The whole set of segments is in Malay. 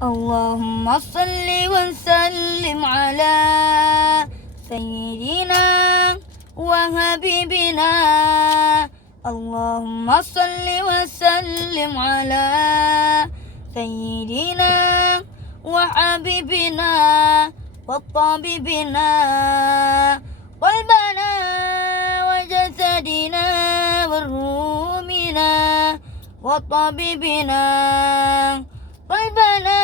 Allahumma salli wa sallim ala sayyidina wa habibina. Allahumma salli wa sallim ala sayyidina wa habibina wa tabibina qalbana wa jasadina wa ruhina wa tabibina qalbana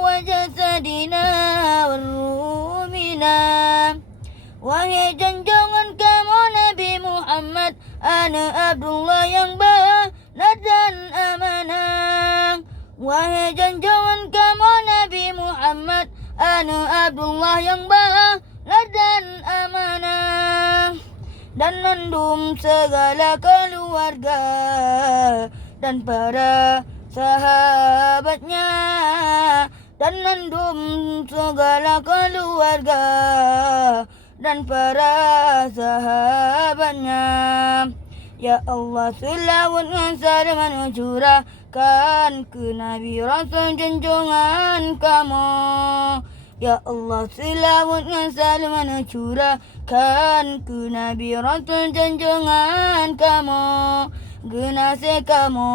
wa jasadina wa ruhina. Wahai junjungan kamu Nabi Muhammad, ana Abdullah yang benar dan amanah. Wahai junjungan kamu Nabi Muhammad, ana Abdullah yang benar dan amanah. Dan mendum segala keluarga dan para sahabatnya, dan mendum segala keluarga dan para sahabatnya. Ya Allah, selawat dan salam curahkan ke Nabi Rasul junjungan kamu. Ya Allah, selawat dan salam curahkan ke Nabi Rasul junjungan kamu. Genasih kamu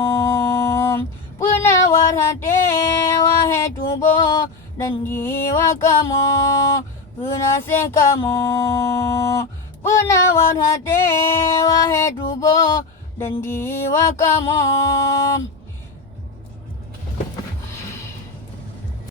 penawar hati, wahai tubuh dan jiwa kamu. Genasih kamu penawar hati, wahai tubuh dan jiwa kamu.